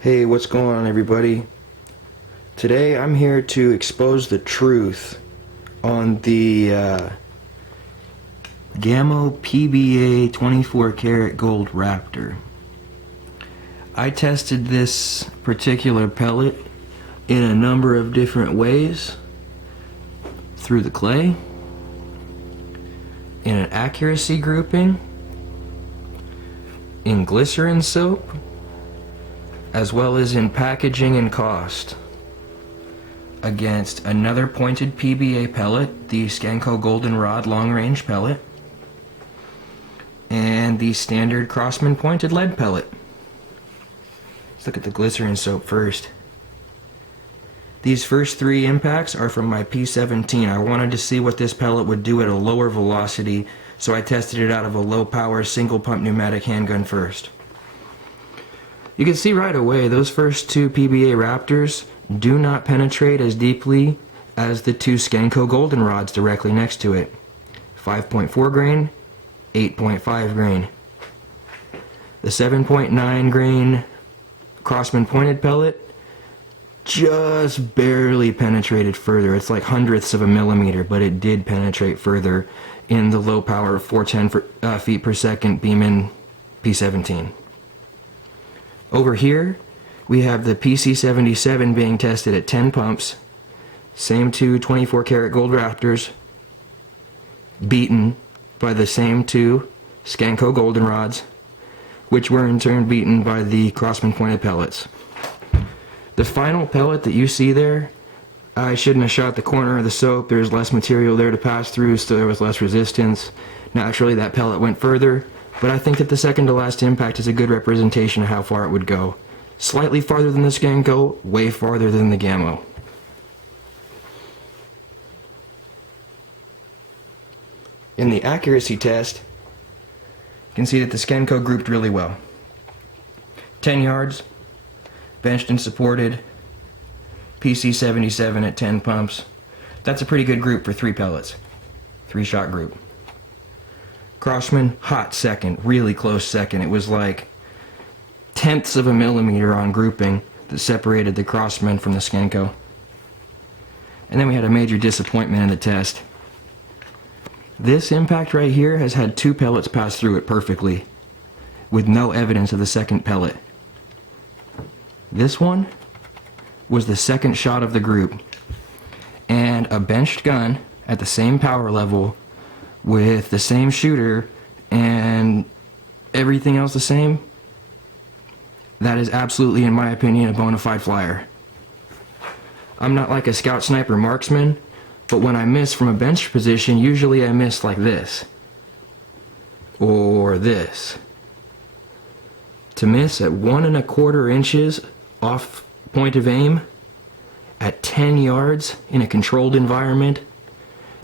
Hey, what's going on, everybody? Today I'm here to expose the truth on the Gamo PBA 24 karat gold Raptor. I tested this particular pellet in a number of different ways, through the clay, in an accuracy grouping, in glycerin soap, as well as in packaging and cost, against another pointed PBA pellet, the Skenco goldenrod long range pellet, and the standard Crosman pointed lead pellet. Let's look at the glycerin soap first. These first three impacts are from my P17. I wanted to see what this pellet would do at a lower velocity, so I tested it out of a low power single pump pneumatic handgun first. You can see right away those first two PBA Raptors do not penetrate as deeply as the two Skenco goldenrods directly next to it. 5.4 grain, 8.5 grain. The 7.9 grain Crosman pointed pellet just barely penetrated further. It's like hundredths of a millimeter, but it did penetrate further in the low power 410 feet per second Beeman P17. Over here, we have the PC77 being tested at 10 pumps, same two 24 karat gold Raptors, beaten by the same two Skenco goldenrods, which were in turn beaten by the Crosman pointed pellets. The final pellet that you see there, I shouldn't have shot the corner of the soap. There's less material there to pass through, so there was less resistance. Naturally, that pellet went further, but I think that the second to last impact is a good representation of how far it would go. Slightly farther than the Skenco, way farther than the Gamo. In the accuracy test, you can see that the Skenco grouped really well. 10 yards, benched and supported, PC77 at 10 pumps. That's a pretty good group for 3 pellets. 3-shot group. Crosman, hot second, really close second. It was like tenths of a millimeter on grouping that separated the Crosman from the Skenco. And then we had a major disappointment in the test. This impact right here has had 2 pellets pass through it perfectly, with no evidence of the second pellet. This one was the second shot of the group, and a benched gun at the same power level with the same shooter and everything else the same. That is absolutely, in my opinion, a bona fide flyer. I'm not like a scout sniper marksman, but when I miss from a bench position, usually I miss like this or this. To miss at 1 1/4 inches off point of aim at 10 yards in a controlled environment,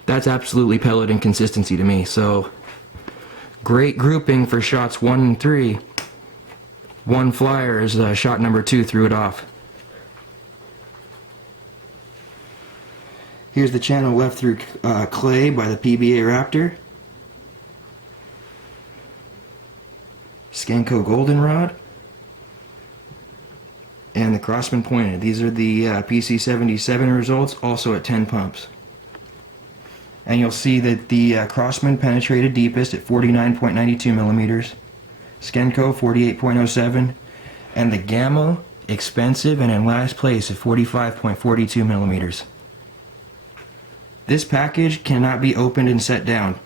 that's absolutely pellet inconsistency to me. So great grouping for shots 1 and 3. One flyer is shot number 2, threw it off. Here's the channel left through clay by the PBA Raptor. Skenco goldenrod. And the Crosman pointed. These are the PC77 results, also at 10 pumps. And you'll see that the Crosman penetrated deepest at 49.92 millimeters. Skenco 48.07, and the Gamo expensive and in last place at 45.42 millimeters. This package cannot be opened and set down.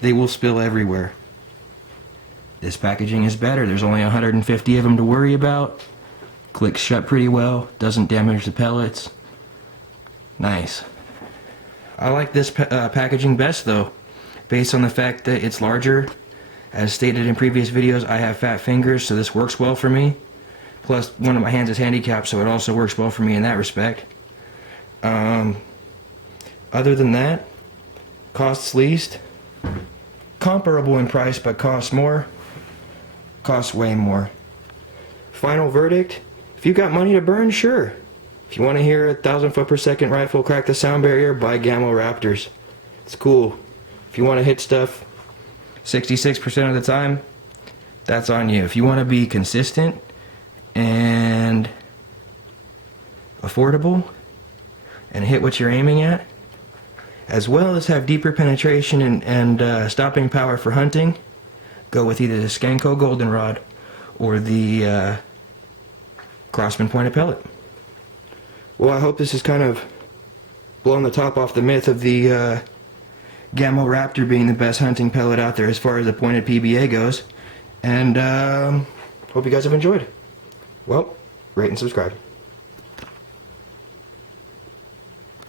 They will spill everywhere. This packaging is better. There's only 150 of them to worry about. Clicks shut pretty well, doesn't damage the pellets. Nice. I like this packaging best though, based on the fact that it's larger. As stated in previous videos, I have fat fingers, so this works well for me. Plus, one of my hands is handicapped, so it also works well for me in that respect. Other than that, costs least. Comparable in price, but costs more. Costs way more. Final verdict, if you got money to burn, sure. If you want to hear a 1,000 foot per second rifle crack the sound barrier, buy Gamo Raptors. It's cool. If you want to hit stuff 66% of the time, that's on you. If you want to be consistent and affordable and hit what you're aiming at, as well as have deeper penetration and stopping power for hunting, go with either the Skenco goldenrod or the Crosman pointed pellet. Well, I hope this has kind of blown the top off the myth of the Gamo Raptor being the best hunting pellet out there as far as the pointed PBA goes. And hope you guys have enjoyed. Well, rate and subscribe.